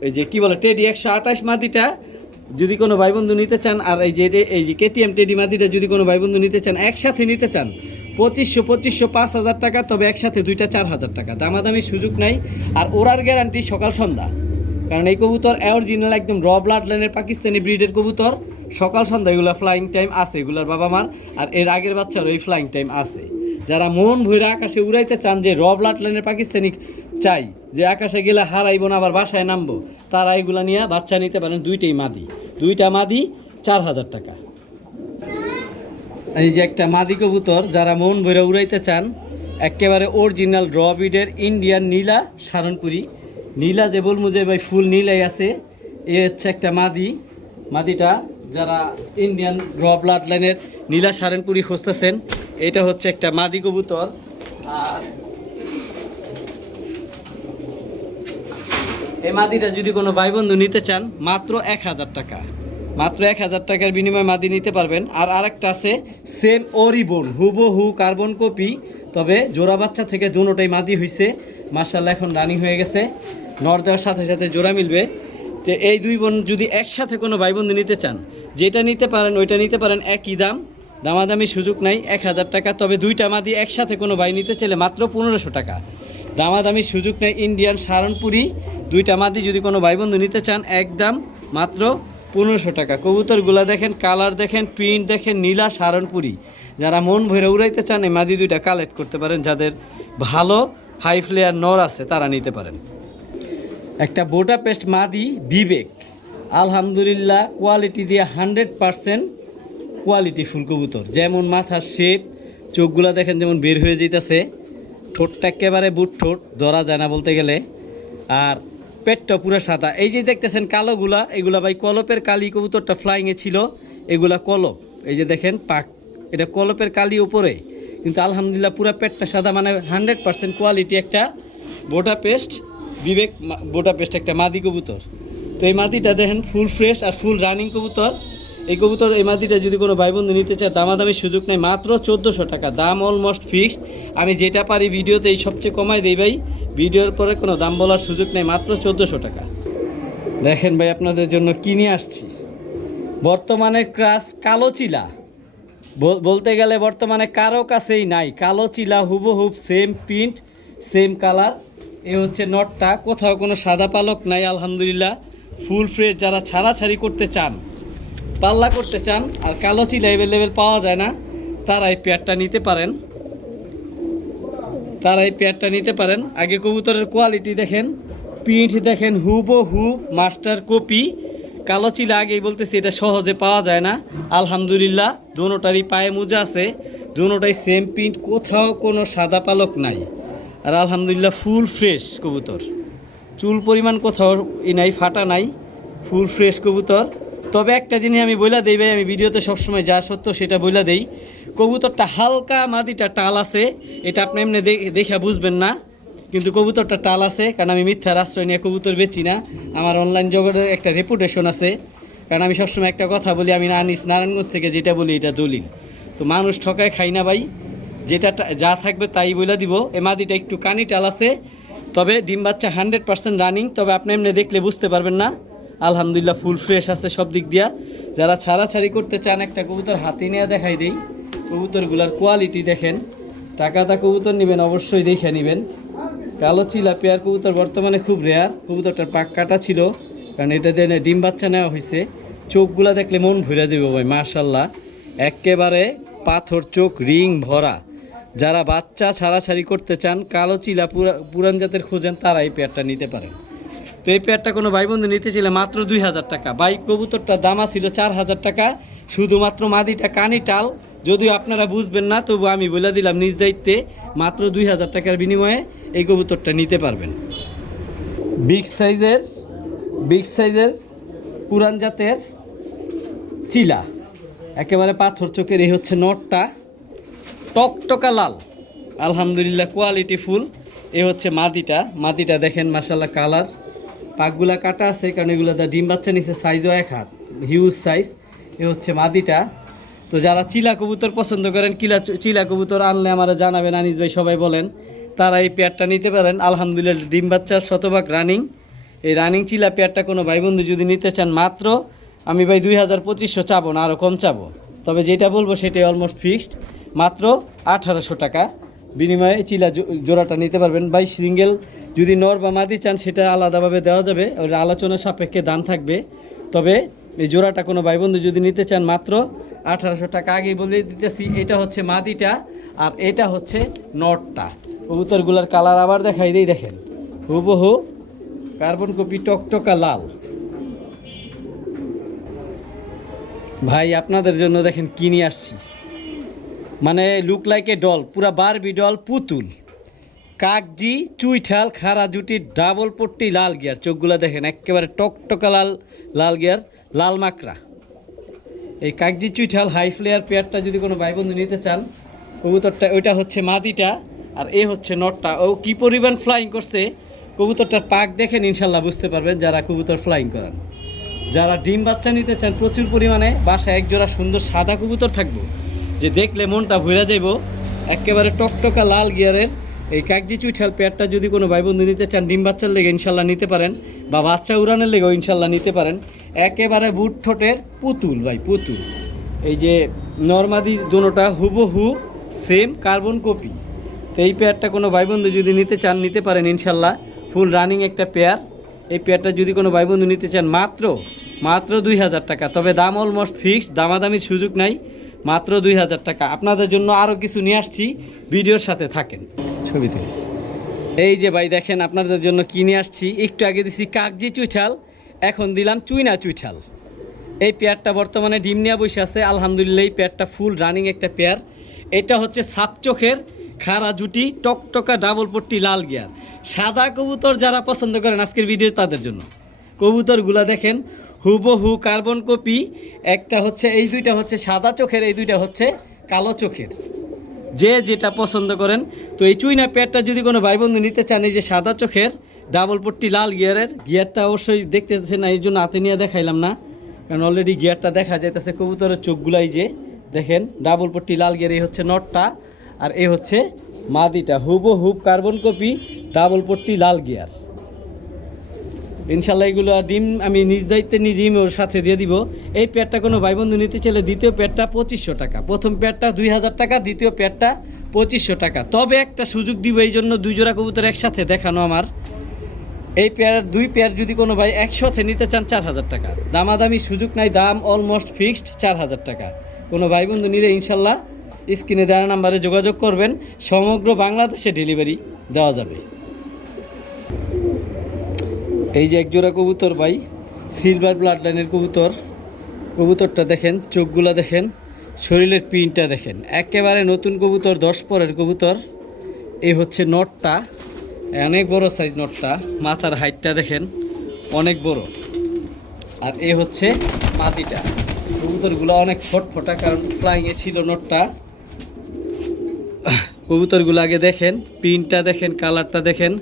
এই যে কি বলে টেডি 128 মাদিটা যদি কোনো ভাই বন্ধু নিতে চান, আর এই যে কেটিএম টেডি মাদিটা যদি কোনো ভাই বন্ধু নিতে চান, একসাথে নিতে চান 2500 5,000 টাকা, তবে একসাথে দুইটা 4,000 টাকা, দামাদামি সুযোগ নাই। আর ওরার গ্যারান্টি সকাল সন্ধ্যা, কারণ এই কবুতর অরিজিনাল একদম র ব্লাড লাইনের পাকিস্তানি ব্রিডের কবুতর। সকাল সন্ধ্যা এগুলো ফ্লাইং টাইম আছে এগুলোর বাবা মার, আর এর আগের বাচ্চার ওই ফ্লাইং টাইম আছে। যারা মন ভৈরা আকাশে উড়াইতে চান, যে র ব্লাড লাইনের পাকিস্তানি চাই, যে আকাশে গেলে হারাইব না আবার বাসায় নামবো, তারা এগুলো নিয়ে বাচ্চা নিতে পারেন। দুইটা মাদি 4,000 টাকা। এই যে একটা মাদি কবুতর, যারা মন ভৈরা উড়াইতে চান, একেবারে অরিজিনাল র ব্রিডের ইন্ডিয়ান নীলা সারনপুরি। নীলা যে বলবো যে ভাই ফুল নীলাই আছে, এ হচ্ছে একটা মাদিটা যারা ইন্ডিয়ান র ব্লাড লাইনের নীলা সারনপুরি খুঁজতেছেন, এটা হচ্ছে একটা মাদি কবুতর। আর এই মাদিটা যদি কোনো ভাই বন্ধু নিতে চান, মাত্র 1,000 টাকা, মাত্র 1,000 টাকার বিনিময়ে মাদি নিতে পারবেন। আর আরেকটা আছে সেম অরিবন, হুবহু কার্বন কপি, তবে জোড়া বাচ্চা থেকে দুটোটাই মাদি হয়েছে মাশাআল্লাহ, এখন রানিং হয়ে গেছে। নর দেওয়ার সাথে সাথে জোড়া মিলবে। তো এই দুই বোন যদি একসাথে কোনো ভাই বন্ধু নিতে চান, যেটা নিতে পারেন ওইটা নিতে পারেন, একই দাম, দামাদামি সুযোগ নাই, 1,000 টাকা। তবে দুইটা মাদি একসাথে কোনো ভাই নিতে চাইলে মাত্র 1,500 টাকা, দামাদামি সুযোগ নেই। ইন্ডিয়ান সারনপুরি দুইটা মাদি যদি কোনো ভাই বন্ধু নিতে চান, একদম মাত্র 1,500 টাকা। কবুতরগুলা দেখেন, কালার দেখেন, প্রিন্ট দেখেন, নীলা সারনপুরি। যারা মন ভরে উড়াইতে চান, এই মাদি দুইটা কালেক্ট করতে পারেন। যাদের ভালো হাই ফ্লেয়ার নর আছে তারা নিতে পারেন। একটা বোটাপেস্ট মাদি বিবেক, আলহামদুলিল্লাহ কোয়ালিটি দিয়ে 100% কোয়ালিটি ফুল কবুতর। যেমন মাথার শেপ, চোখগুলা দেখেন যেমন বের হয়ে যেতেছে, ঠোঁটটা একেবারে বুট ঠোঁট, ধরা যায় না বলতে গেলে। আর পেটটা পুরো সাদা। এই যে দেখতেছেন কালোগুলা, এগুলা ভাই কলপের কালি, কবুতরটা ফ্লাইংয়ে ছিল, এগুলা কলপ। এই যে দেখেন পাক, এটা কলপের কালি উপরে, কিন্তু আলহামদুলিল্লাহ পুরো পেটটা সাদা, মানে 100% কোয়ালিটি একটা বোটাপেস্ট বিবেক, বোটাপেস্ট একটা মাদি কবুতর। তো এই মাদিটা দেখেন ফুল ফ্রেশ আর ফুল রানিং কবুতর। এই কবুতর, এই মাদিটা যদি কোনো ভাই বন্ধু নিতে চায়, দামাদামি সুযোগ নেই, মাত্র 1,400 টাকা, দাম অলমোস্ট ফিক্সড। আমি যেটা পারি ভিডিওতে এই সবচেয়ে কমাই দিই ভাই, ভিডিওর পরে কোনো দাম বলার সুযোগ নেই, মাত্র 1,400 টাকা। দেখেন ভাই আপনাদের জন্য কি নিয়ে আসছি, বর্তমানে ক্রাশ কালো চিলা, বলতে গেলে বর্তমানে কারো কাছেই নাই কালো চিলা, হুবহুব সেম প্রিন্ট সেম কালার। এ হচ্ছে নটটা, কোথাও কোনো সাদা পালক নাই, আলহামদুলিল্লাহ ফুল ফ্রেশ। যারা ছাড়াছাড়ি করতে চান, পাল্লা করতে চান, আর কালো চিলা অ্যাভেলেবেল পাওয়া যায় না, তারা এই পেয়ারটা নিতে পারেন। আগে কবুতরের কোয়ালিটি দেখেন, প্রিন্ট দেখেন, হুবহু মাস্টার কপি। কালো চিলা আগেই বলতেছি, এটা সহজে পাওয়া যায় না। আলহামদুলিল্লাহ দুটোটারই পায়ে মোজা আছে, দুটোটাই সেম প্রিন্ট, কোথাও কোনো সাদা পালক নাই। আর আলহামদুলিল্লাহ ফুল ফ্রেশ কবুতর, চুল পরিমাণ কোথাও নাই, ফাটা নাই, ফুল ফ্রেশ কবুতর। তবে একটা জিনিস আমি বইলা দেই ভাই, আমি ভিডিওতে সবসময় যা সত্য সেটা বইলা দেই, কবুতরটা হালকা মাদিটা টাল আছে, এটা আপনি এমনি দেখে বুঝবেন না, কিন্তু কবুতরটা টাল আছে। কারণ আমি মিথ্যার আশ্রয় নিয়ে কবুতর বেচি না, আমার অনলাইন জগতের একটা রেপুটেশন আছে। কারণ আমি সবসময় একটা কথা বলি, আমি নারায়ণগঞ্জ থেকে যেটা বলি এটা দলিল। তো মানুষ ঠকায় খাই না ভাই, যেটা যা থাকবে তাই বইলা দিব। এই মাদিটা একটু কানি টাল আছে, তবে ডিম বাচ্চা 100% রানিং, তবে আপনি এমনি দেখলে বুঝতে পারবেন না। আলহামদুলিল্লাহ ফুল ফ্রেশ আছে সব দিক দিয়া। যারা ছাড়াছাড়ি করতে চান, একটা কবুতর হাতে নিয়ে দেখাই দেই, কবুতরগুলার কোয়ালিটি দেখেন। টাকাটা কবুতর নেবেন অবশ্যই দেখে নেবেন। কালো চিলা পেয়ার কবুতর বর্তমানে খুব রেয়ার, কবুতরটার পাক কাটা ছিল, কারণ এটা দিয়ে ডিম বাচ্চা নেওয়া হয়েছে। চোখগুলা দেখলে মন ভরে দেবো ভাই, মাশাল্লাহ একেবারে পাথর চোখ, রিং ভরা। যারা বাচ্চা ছাড়াছাড়ি করতে চান, কালো চিলা পুরান জাতের খোঁজেন, তারা এই পেয়ারটা নিতে পারেন। তো এই পেয়ারটা কোনো ভাই বন্ধু নিতে ছিল মাত্র 2,000 টাকা। ভাই কবুতরটার দামা ছিল 4,000 টাকা, শুধুমাত্র মাদিটা কানি টাল, যদিও আপনারা বুঝবেন না, তবু আমি বলে দিলাম নিজ দায়িত্বে, মাত্র 2,000 টাকার বিনিময়ে এই কবুতরটা নিতে পারবেন। বিগ সাইজের পুরান জাতের চিলা, একেবারে পাথর চোখের। এই হচ্ছে নটটা, টকটকা লাল, আলহামদুলিল্লাহ কোয়ালিটি ফুল। এ হচ্ছে মাদিটা দেখেন মাশাল্লাহ কালার, পাকগুলা কাটা আছে, কারণ এগুলো ডিম বাচ্চা নিচে, সাইজও 1 হাত, হিউজ সাইজ। এ হচ্ছে মাদিটা। তো যারা চিলা কবুতর পছন্দ করেন, চিলা কবুতর আনলে আমারা জানাবেন, আনিস ভাই সবাই বলেন, তারা এই পেয়ারটা নিতে পারেন। আলহামদুলিল্লাহ ডিম বাচ্চা শতভাগ রানিং। এই রানিং চিলা পেয়ারটা কোনো ভাই বন্ধু যদি নিতে চান, মাত্র আমি ভাই 2,000-2500 চাবো না, আরও কম চাবো। তবে যেটা বলবো সেটাই অলমোস্ট ফিক্সড, মাত্র 1800 টাকা বিনিময়ে চিলা জোড়াটা নিতে পারবেন ভাই। সিঙ্গেল যদি নর বা মাদি চান সেটা আলাদাভাবে দেওয়া যাবে, ওর আলোচনা সাপেক্ষে দাম থাকবে। তবে এই জোড়াটা কোনো ভাই বন্ধু যদি নিতে চান মাত্র 1800 টাকা। আগেই বলে দিতেছি, এটা হচ্ছে মাদিটা আর এটা হচ্ছে নটটা। কবুতরগুলার কালার আবার দেখাই দিই, দেখেন হুবহু কার্বন কপি টকটকা লাল। ভাই আপনাদের জন্য দেখেন কি নিয়ে আসছি, মানে লুক লাইক এ ডল, পুরা বারবি ডল পুতুল, কাকজি চুইঠাল খাড়া জুটি ডাবল পট্টি লাল গিয়ার, চোখগুলো দেখেন একেবারে টকটকা লাল, লাল গিয়ার লাল মাকড়া। এই কাকজি চুইঠাল হাই ফ্লেয়ার পেয়ারটা যদি কোনো ভাই বন্ধু নিতে চান, কবুতরটা ওইটা হচ্ছে মাদিটা আর এ হচ্ছে নটটা। ও কি পরিমাণ ফ্লাইং করছে, কবুতরটার পাক দেখেন ইনশাল্লাহ বুঝতে পারবেন যারা কবুতর ফ্লাইং করান। যারা ডিম বাচ্চা নিতে চান প্রচুর পরিমাণে, বাসায় একজোড়া সুন্দর সাদা কবুতর থাকবো যে দেখলে মনটা ভরে যাইব, একেবারে টকটকা লাল গিয়ারের এই কাকজি চুইঠাল পেয়ারটা যদি কোনো ভাই বন্ধু নিতে চান ডিম বাচ্চার লেগে ইনশাল্লাহ নিতে পারেন, বা বাচ্চা উড়ানের লেগেও ইনশাল্লাহ নিতে পারেন। একেবারে বুট ঠোঁটের পুতুল ভাই, পুতুল। এই যে নর্মাদি দোনোটা হুবহু সেম কার্বন কপি। তো এই পেয়ারটা কোনো ভাই বন্ধু যদি নিতে চান নিতে পারেন ইনশাল্লাহ, ফুল রানিং একটা পেয়ার। এই পেয়ারটা যদি কোনো ভাই বন্ধু নিতে চান মাত্র 2000 টাকা। তবে দাম অলমোস্ট ফিক্সড, দামাদামির সুযোগ নাই, মাত্র 2000 টাকা। আপনাদের জন্য আরও কিছু নিয়ে আসছি, ভিডিওর সাথে থাকেন। ছবি তুলিস। এই যে ভাই দেখেন আপনাদের জন্য কি নিয়ে আসছি, একটু আগে দিছি কাকজি চুইঠাল, এখন দিলাম চুইনা চুইঠাল। এই পেয়ারটা বর্তমানে ডিম নিয়ে বসে আছে আলহামদুলিল্লাহ। এই পেয়ারটা ফুল রানিং একটা পেয়ার। এটা হচ্ছে সাপ চোখের খাড়া জুটি টকটকা ডাবল পট্টি লাল গিয়ার। সাদা কবুতর যারা পছন্দ করেন আজকের ভিডিও তাদের জন্য। কবুতরগুলা দেখেন হুবহু কার্বন কপি। একটা হচ্ছে, এই দুইটা হচ্ছে সাদা চোখের, এই দুইটা হচ্ছে কালো চোখের, যে যেটা পছন্দ করেন। তো এই চুইনা পেয়ারটা যদি কোনো ভাই বন্ধু নিতে চান, এই যে সাদা চোখের ডাবল পট্টি লাল গিয়ারের, গিয়ারটা অবশ্যই দেখতেছেন না, এই জন্য হাতে নিয়ে দেখাইলাম না, কারণ অলরেডি গিয়ারটা দেখা যাইতেছে। কবুতরের চোখগুলাই যে দেখেন ডাবল পট্টি লাল গিয়ার, এই হচ্ছে নটটা আর এই হচ্ছে মাদিটা, হুবহুব কার্বন কপি ডাবল পট্টি লাল গিয়ার। ইনশাল্লাহ এগুলো ডিম আমি নিজ দায়িত্বে নিয়ে ডিম ওর সাথে দিয়ে দিব। এই পেয়ারটা কোনো ভাই বন্ধু নিতে চাইলে দ্বিতীয় পেয়ারটা 2500 টাকা, প্রথম পেয়ারটা 2000 টাকা, দ্বিতীয় পেয়ারটা 2500 টাকা। তবে একটা সুযোগ দিব, এই জন্য 2 জোড়া কবুতর একসাথে দেখানো আমার। এই পেয়ার 2 পেয়ার যদি কোনো ভাই একসাথে নিতে চান 4000 টাকা, দামাদামি সুযোগ নাই, দাম অলমোস্ট ফিক্সড 4000 টাকা। কোনো ভাই বন্ধু নিলে ইনশাল্লাহ স্ক্রিনে দেওয়া নাম্বারে যোগাযোগ করবেন, সমগ্র বাংলাদেশে ডেলিভারি দেওয়া যাবে। এই যে একজোড়া কবুতর ভাই, সিলভার ব্লাড লাইনের কবুতর। কবুতরটা দেখেন, চোখগুলা দেখেন, শরীরের পিনটা দেখেন, একেবারে নতুন কবুতর, 10 পরের কবুতর। এই হচ্ছে নটটা, অনেক বড় সাইজ নটটা, মাথার হাইটটা দেখেন অনেক বড়। আর এই হচ্ছে মাদিটা। কবুতরগুলো অনেক ফটফটা, কারণ ফ্লাইংয়ে ছিল নটটা। কবুতরগুলো আগে দেখেন, পিনটা দেখেন, কালারটা দেখেন,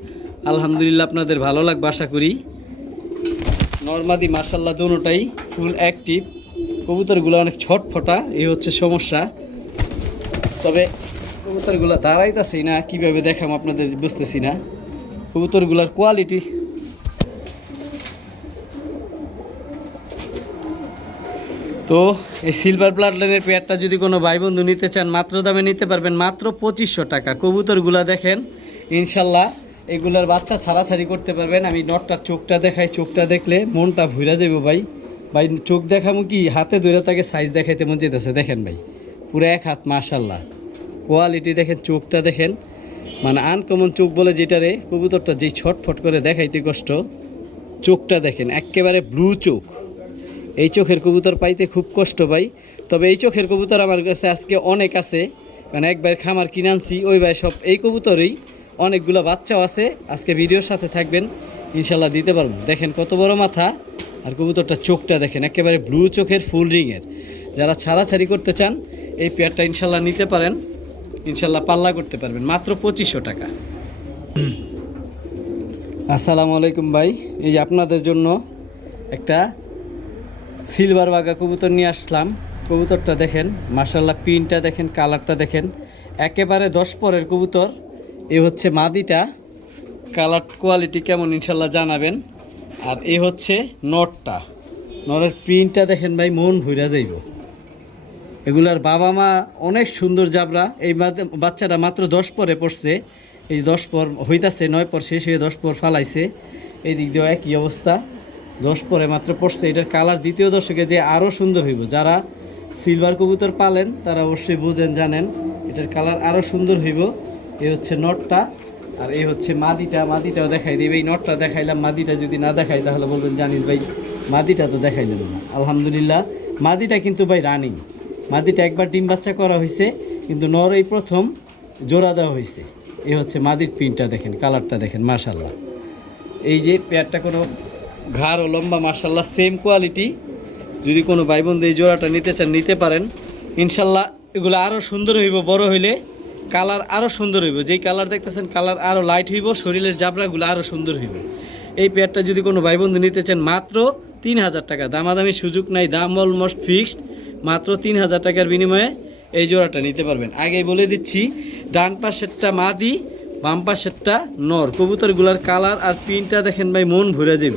আলহামদুলিল্লাহ আপনাদের ভালো লাগবে আশা করি। নরমাদি মার্শাল্লাহ দোনোটাই ফুল অ্যাক্টিভ। কবুতরগুলো অনেক ছটফটা, এই হচ্ছে সমস্যা। তবে কবুতরগুলো দাঁড়াইতেছেই না, কীভাবে দেখাম আপনাদের বুঝতেছি না। কবুতরগুলোর কোয়ালিটি তো, এই সিলভার ব্লাড লাইনের পেয়ারটা যদি কোনো ভাই বন্ধু নিতে চান মাত্র দামে নিতে পারবেন, মাত্র 2500 টাকা। কবুতরগুলো দেখেন ইনশাল্লাহ এগুলার বাচ্চা ছাড়াছাড়ি করতে পারবেন। আমি নটটার চোখটা দেখাই, চোখটা দেখলে মনটা ভুইরা দেব ভাই। ভাই চোখ দেখামু কি, হাতে ধরে তাকে সাইজ দেখাইতে মন যেতেছে। দেখেন ভাই পুরো 1 হাত, মাশাল্লাহ কোয়ালিটি দেখেন, চোখটা দেখেন, মানে আনকমন চোখ বলে যেটারে, কবুতরটা যেই ছটফট করে দেখাইতে কষ্ট। চোখটা দেখেন একেবারে ব্লু চোখ। এই চোখের কবুতর পাইতে খুব কষ্ট ভাই। তবে এই চোখের কবুতর আমার কাছে আজকে অনেক আছে, কারণ একবার খামার কিনে আনছি, ওই ভাই সব এই কবুতরই, অনেকগুলো বাচ্চাও আছে। আজকে ভিডিওর সাথে থাকবেন, ইনশাল্লাহ দিতে পারবো। দেখেন কত বড় মাথা, আর কবুতরটা চোখটা দেখেন একেবারে ব্লু চোখের, ফুল রিংয়ের। যারা ছাড়াছাড়ি করতে চান এই পেয়ারটা ইনশাল্লাহ নিতে পারেন, ইনশাল্লাহ পাল্লা করতে পারবেন, মাত্র 2500 টাকা। আসসালামু আলাইকুম ভাই, এই যে আপনাদের জন্য একটা সিলভার বাগা কবুতর নিয়ে আসলাম। কবুতরটা দেখেন মাশাল্লাহ, পিনটা দেখেন, কালারটা দেখেন, একেবারে 10 পরের কবুতর। এই হচ্ছে মাদিটা, কালার কোয়ালিটি কেমন ইনশাল্লাহ জানাবেন। আর এই হচ্ছে নটটা, নরের প্রিন্টটা দেখেন ভাই, মন ভুইরা যাইব। এগুলার বাবা মা অনেক সুন্দর জাবরা। এই বাচ্চাটা মাত্র 10 পরে পড়ছে, এই 10 পর হইতাছে, 9 পর শেষ হয়ে 10 পর ফালাইছে। এই দিক দিয়েও একই অবস্থা, 10 পরে মাত্র পড়ছে। এটার কালার দ্বিতীয় দশকে যে আরও সুন্দর হইব। যারা সিলভার কবুতর পালেন তারা অবশ্যই বুঝেন, জানেন এটার কালার আরও সুন্দর হইব। এই হচ্ছে নটটা, আর এই হচ্ছে মাদিটা। মাদিটাও দেখাই দিবে। এই নটটা দেখাইলাম, মাদিটা যদি না দেখাই তাহলে বলবেন জানিস ভাই মাদিটা তো দেখাইলেন না। আলহামদুলিল্লাহ মাদিটা কিন্তু ভাই রানিং। মাদিটা একবার ডিম বাচ্চা করা হয়েছে, কিন্তু নর এই প্রথম জোড়া দেওয়া হয়েছে। এই হচ্ছে মাদির প্রিন্টটা দেখেন, কালারটা দেখেন, মাশাল্লাহ। এই যে পেয়ারটা কোনো ঘাড় ও লম্বা মাশাল্লাহ সেম কোয়ালিটি। যদি কোনো ভাই বোন এই জোড়াটা নিতে চান নিতে পারেন ইনশাল্লাহ। এগুলো আরও সুন্দর হইব, বড় হইলে কালার আরও সুন্দর হইব। যেই কালার দেখতেছেন কালার আরও লাইট হইব, শরীরের জাবরাগুলো আরও সুন্দর হইব। এই পেয়ারটা যদি কোনো ভাই বন্ধু নিতে চান মাত্র 3000 টাকা, দামাদামি সুযোগ নাই, দাম অলমোস্ট ফিক্সড। মাত্র 3000 টাকার বিনিময়ে এই জোড়াটা নিতে পারবেন। আগেই বলে দিচ্ছি, ডান পাশেরটা মাদি, বাম পাশেরটা নর। কবুতরগুলার কালার আর প্রিন্টটা দেখেন ভাই, মন ভরে যাব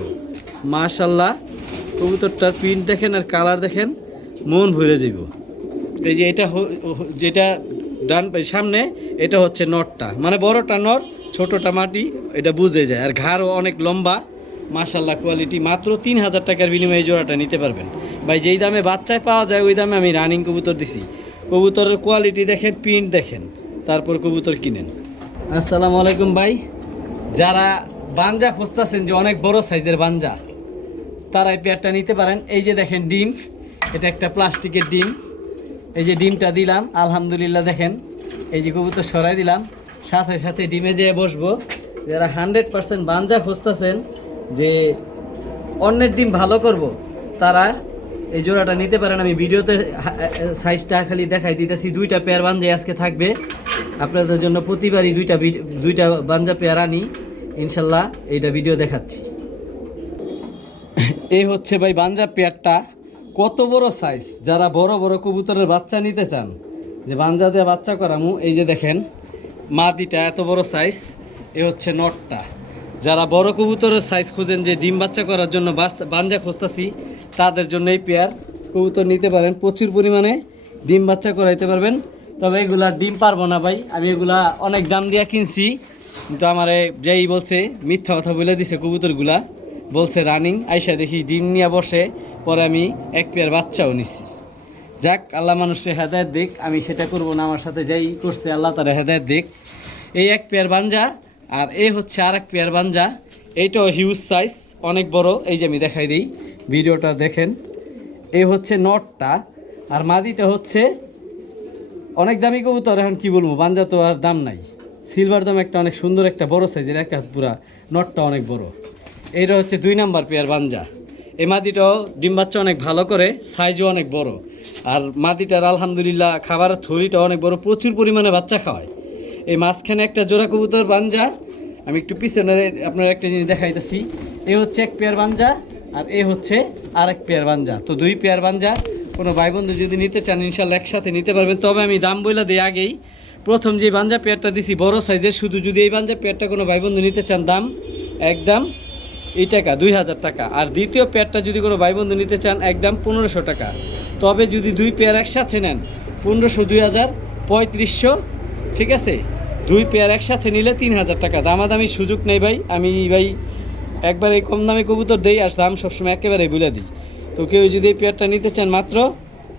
মাশাল্লাহ। কবুতরটার প্রিন্ট দেখেন আর কালার দেখেন, মন ভরে যাব। এই যে এটা যেটা ডান সামনে, এটা হচ্ছে নরটা, মানে বড়টা নর, ছোটটা মাটি, এটা বুঝে যায়। আর ঘাড়ও অনেক লম্বা মাশাল্লাহ কোয়ালিটি। মাত্র 3000 টাকার বিনিময়ে এই জোড়াটা নিতে পারবেন ভাই। যেই দামে বাচ্চায় পাওয়া যায় ওই দামে আমি রানিং কবুতর দিছি। কবুতরের কোয়ালিটি দেখেন, প্রিন্ট দেখেন, তারপর কবুতর কিনেন। আসসালামু আলাইকুম ভাই। যারা বাঞ্জা খুঁজতেছেন যে অনেক বড় সাইজের বাঞ্জা, তারা এই পেয়ারটা নিতে পারেন। এই যে দেখেন ডিম, এটা একটা প্লাস্টিকের ডিম। এই যে ডিমটা দিলাম, আলহামদুলিল্লাহ দেখেন। এই যে কবুতর সরাই দিলাম, সাথে সাথে ডিমে যেয়ে বসবো। যারা 100% বাঞ্জা খুঁজতেছেন যে অন্যের ডিম ভালো করব, তারা এই জোড়াটা নিতে পারেন। আমি ভিডিওতে সাইজটা খালি দেখাই দিতেছি। 2টা পেয়ার বাঞ্জা আজকে থাকবে আপনাদের জন্য। প্রতিবারই দুইটা বাঞ্জা পেয়ার আনি ইনশাল্লাহ, এইটা ভিডিও দেখাচ্ছি। এই হচ্ছে ভাই বাঞ্জা পেয়ারটা, কত বড় সাইজ। যারা বড় বড় কবুতরের বাচ্চা নিতে চান, যে বাঞ্জা দিয়ে বাচ্চা করামু, এই যে দেখেন মাদিটা এত বড় সাইজ। এ হচ্ছে নটটা। যারা বড় কবুতরের সাইজ খুঁজেন, যে ডিম বাচ্চা করার জন্য বাঞ্জা খুঁজতেছি, তাদের জন্য এই পেয়ার কবুতর নিতে পারেন। প্রচুর পরিমাণে ডিম বাচ্চা করাইতে পারবেন। তবে এগুলা ডিম পারবো না ভাই, আমি এগুলা অনেক দাম দিয়ে কিনছি, কিন্তু আমারে যেই বলছে মিথ্যা কথা বলে দিছে। কবুতরগুলা বলছে রানিং, আইসা দেখি ডিম নিয়ে বসে, পরে আমি এক পেয়ার বাচ্চাও নিচ্ছি। যাক, আল্লাহ মানুষের হেদায়েত দিক, আমি সেটা করব না। আমার সাথে যাই করছে আল্লাহ তারা হেদায়েত দিক। এই এক পেয়ার বাঞ্জা, আর এই হচ্ছে আর এক পেয়ার বাঞ্জা। এইটাও হিউজ সাইজ, অনেক বড়। এই যে আমি দেখাই দিই, ভিডিওটা দেখেন। এই হচ্ছে নটটা, আর মাদিটা হচ্ছে অনেক দামি কবুতর। এখন কি বলবো, বাঞ্জা তো আর দাম নাই। সিলভার দাম একটা অনেক সুন্দর একটা বড় সাইজের, এক হাত পুরা। নটটা অনেক বড়। এইটা হচ্ছে 2 নাম্বার পেয়ার বাঞ্জা। এই মাদিটাও ডিম বাচ্চা অনেক ভালো করে, সাইজও অনেক বড়। আর মাদিটার আলহামদুলিল্লাহ খাবারের থলিটা অনেক বড়, প্রচুর পরিমাণে বাচ্চা খাওয়ায়। এই মাঝখানে একটা জোড়া কবুতর বাঞ্জা, আমি একটু পিছনে আপনার একটা জিনিস দেখাইতেছি। এই হচ্ছে এক পেয়ার বাঞ্জা, আর এই হচ্ছে আরেক পেয়ার বাঞ্জা। তো 2 পেয়ার বাঞ্জা কোনো ভাই বন্ধু যদি নিতে চান ইনশাল্লাহ একসাথে নিতে পারবেন। তবে আমি দাম বইলা দিই আগেই, প্রথম যে বাঞ্জা পেয়ারটা দিছি বড় সাইজের, শুধু যদি এই বাঞ্জা পেয়ারটা কোনো ভাই বন্ধু নিতে চান, দাম একদম এই টাকা 2000 টাকা। আর দ্বিতীয় পেয়ারটা যদি কোনো ভাই বন্ধু নিতে চান, একদম 1500 টাকা। তবে যদি 2 পেয়ার একসাথে নেন, 1500, 2000, 3500, ঠিক আছে। 2 পেয়ার একসাথে নিলে 3000 টাকা। দামাদামি সুযোগ নেই ভাই। আমি ভাই একবারে কম দামে কবুতর দেই, আর দাম সবসময় একেবারে বলে দিই। তো কেউ যদি এই পেয়ারটা নিতে চান, মাত্র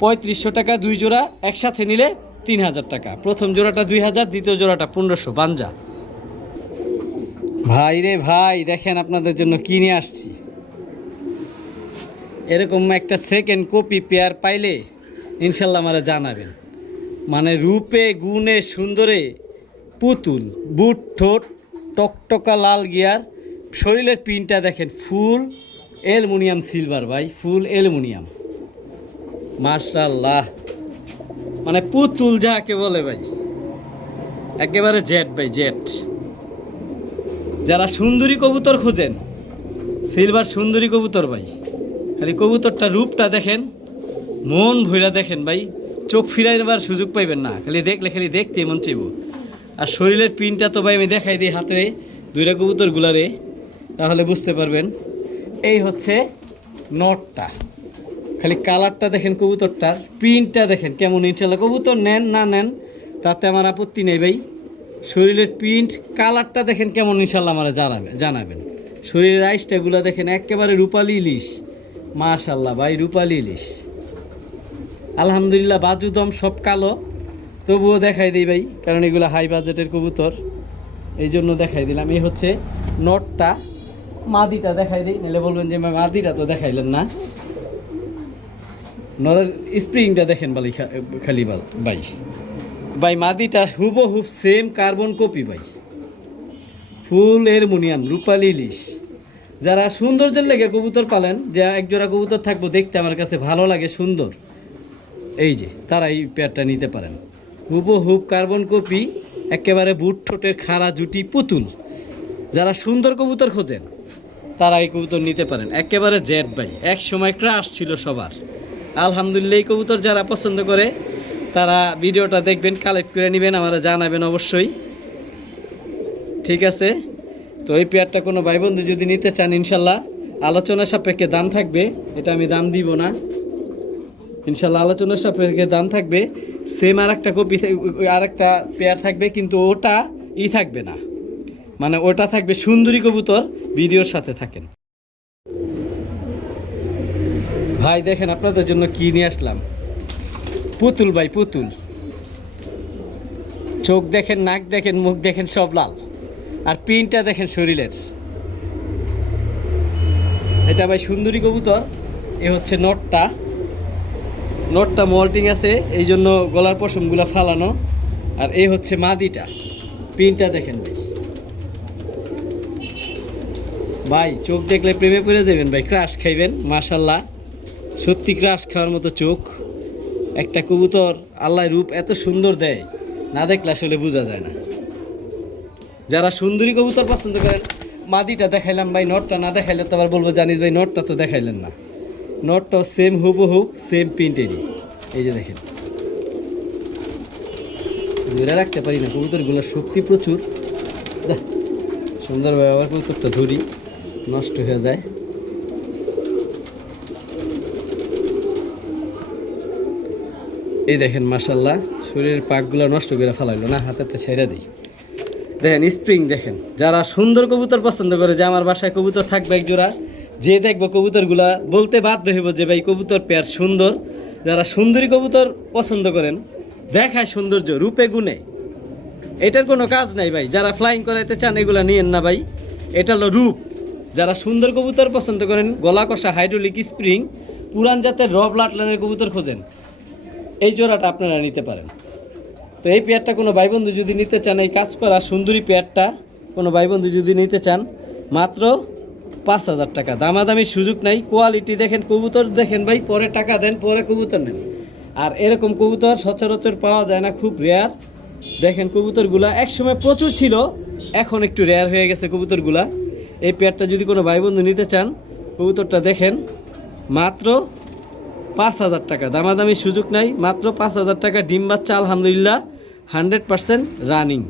3500 টাকা। 2 জোড়া একসাথে নিলে 3000 টাকা। প্রথম জোড়াটা 2000, দ্বিতীয় জোড়াটা 1500 বাঞ্জা। ভাই রে ভাই, দেখেন আপনাদের জন্য কিনে আসছি। এরকম একটা সেকেন্ড কপি পেয়ার পাইলে ইনশাল্লাহ আমারা জানাবেন। মানে রূপে গুণে সুন্দরে পুতুল, বুট ঠোঁট, টকটকা লাল গিয়ার, শরীরের পিনটা দেখেন ফুল অ্যালুমিনিয়াম সিলভার ভাই, ফুল অ্যালুমিনিয়াম মাশাআল্লাহ। মানে পুতুল যাকে বলে ভাই, একেবারে জেট ভাই, জেট। যারা সুন্দরী কবুতর খোঁজেন, সিলভার সুন্দরী কবুতর ভাই, খালি কবুতরটা রূপটা দেখেন, মন ভইরা দেখেন ভাই, চোখ ফিরাইবার সুযোগ পাইবেন না। খালি দেখলে খালি দেখতে মন চাইব। আর শরীরের পিনটা তো ভাই আমি দেখাই দিই হাতে 2টা কবুতর গুলারে, তাহলে বুঝতে পারবেন। এই হচ্ছে নটটা, খালি কালারটা দেখেন কবুতরটার, প্রিন্টটা দেখেন কেমন। ইনশাল্লাহ কবুতর নেন না নেন তাতে আমার আপত্তি নেই ভাই। শরীরের প্রিন্ট কালারটা দেখেন কেমন, ইনশাল্লাহ আমার জানাবেন। শরীরের আইসটাগুলো দেখেন একেবারে রূপালি ইলিশ, মাশাল্লাহ ভাই রূপালি ইলিশ। আলহামদুলিল্লাহ বাজুদম সব কালো, তবুও দেখাই দিই ভাই, কারণ এগুলো হাই বাজেটের কবুতর, এই জন্য দেখাই দিলাম। এই হচ্ছে নটটা, মাদিটা দেখাই দিই, নাহলে বলবেন যে মাদিটা তো দেখাইলেন না। নরের স্প্রিংটা দেখেন বালি খালি ভাই, ভাই মাদিটা হুবহুব সেম কার্বন কপি ভাই, ফুল অ্যালুমিনিয়াম রূপালি ইলিশ। যারা সৌন্দর্যের লেগে কবুতর পালেন, যে একজোড়া কবুতর থাকবো দেখতে আমার কাছে ভালো লাগে সুন্দর, এই যে তারা এই পেয়ারটা নিতে পারেন। হুবহুব কার্বন কপি, একেবারে বুট ঠোঁটের খাড়া জুটি পুতুল। যারা সুন্দর কবুতর খোঁজেন তারা এই কবুতর নিতে পারেন, একেবারে জেড ভাই। এক সময় ক্রাশ ছিল সবার, আলহামদুলিল্লাহ এই কবুতর যারা পছন্দ করে তারা ভিডিওটা দেখবেন, কালেক্ট করে নেবেন, আমারা জানাবেন অবশ্যই, ঠিক আছে। তো এই পেয়ারটা কোনো ভাই বন্ধু যদি নিতে চান, ইনশাল্লাহ আলোচনা সাপেক্ষে দাম থাকবে, এটা আমি দাম দিব না, ইনশাল্লাহ আলোচনার সাপেক্ষে দাম থাকবে। সেম আর একটা কপি, আর একটা পেয়ার থাকবে, কিন্তু ওটা থাকবে না, মানে ওটা থাকবে সুন্দরী কবুতর। ভিডিওর সাথে থাকেন ভাই। দেখেন আপনাদের জন্য কি নিয়ে আসলাম, পুতুল ভাই পুতুল। চোখ দেখেন, নাক দেখেন, মুখ দেখেন, সব লাল, আর প্রিন্টটা দেখেন শরীরের। এটা ভাই সুন্দরী কবুতর। এ হচ্ছে নটটা, নটটা মল্টিং আছে, এই জন্য গলার পশমগুলো ফালানো। আর এই হচ্ছে মাদিটা, প্রিন্টটা দেখেন ভাই। ভাই চোখ দেখলে প্রেমে পড়ে যাবেন ভাই, ক্রাশ খাইবেন, মাশাল্লাহ সত্যি ক্রাশ খাওয়ার মতো চোখ। একটা কবুতর আল্লাহ রূপ এত সুন্দর দেয়, না দেখলে আসলে বোঝা যায় না। যারা সুন্দরী কবুতর পছন্দ করেন, মাদিটা দেখাইলাম ভাই, নটটা না দেখাইলে তো আবার বলবো জানিস ভাই নটটা তো দেখাইলেন না। নটটাও সেম হুবহু সেম প্রিন্টেরই, এই যে দেখেন। ধরে রাখতে পারি না, কবুতরগুলোর শক্তি প্রচুর। যা সুন্দরভাবে আবার কবুতরটা ধরি, নষ্ট হয়ে যায়। এই দেখেন মাশাল্লাহ, শরীরের পাকগুলো নষ্ট করে ফেলাইলো না, হাতেতে ছেড়ে দিই। দেখেন স্প্রিং দেখেন। যারা সুন্দর কবুতর পছন্দ করে, যে আমার বাসায় কবুতর থাকবে এক জোড়া, যে দেখবো কবুতরগুলা বলতে বাধ্য হইব যে ভাই কবুতর পেয়ার সুন্দর। যারা সুন্দরী কবুতর পছন্দ করেন, দেখায় সৌন্দর্য রূপে গুণে, এটার কোনো কাজ নাই ভাই। যারা ফ্লাইং করাইতে চান এগুলা নিয়েন না ভাই, এটা হলো রূপ। যারা সুন্দর কবুতর পছন্দ করেন, গলা কষা হাইড্রোলিক স্প্রিং পুরান জাতের রব লাটলানের কবুতর খোঁজেন, এই জোড়াটা আপনারা নিতে পারেন। তো এই পেয়ারটা কোনো ভাই বন্ধু যদি নিতে চান, এই কাজ করা সুন্দরী পেয়ারটা কোনো ভাই বন্ধু যদি নিতে চান, মাত্র 5,000 টাকা, দামাদামির সুযোগ নাই। কোয়ালিটি দেখেন, কবুতর দেখেন ভাই, পরে টাকা দেন, পরে কবুতর নেন। আর এরকম কবুতর সচরাচর পাওয়া যায় না, খুব রেয়ার। দেখেন কবুতরগুলা একসময় প্রচুর ছিল, এখন একটু রেয়ার হয়ে গেছে কবুতরগুলা। এই পেয়ারটা যদি কোনো ভাই বন্ধু নিতে চান, কবুতরটা দেখেন, মাত্র 5,000 টাকা, দামাদামির সুযোগ নাই, মাত্র 5,000 টাকা। ডিম বাচ্চা আলহামদুলিল্লাহ 100% রানিং।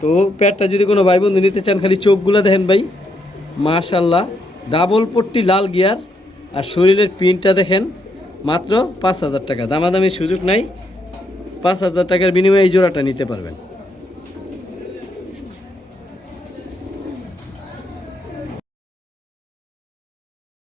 তো পেয়ারটা যদি কোনো ভাই বন্ধু নিতে চান, খালি চোখগুলো দেখেন ভাই, মাশাল্লাহ ডাবল পট্টি লাল গিয়ার, আর শরীরের প্রিন্টটা দেখেন, মাত্র 5,000 টাকা, দামাদামির সুযোগ নাই। 5,000 টাকার বিনিময়ে এই জোড়াটা নিতে পারবেন।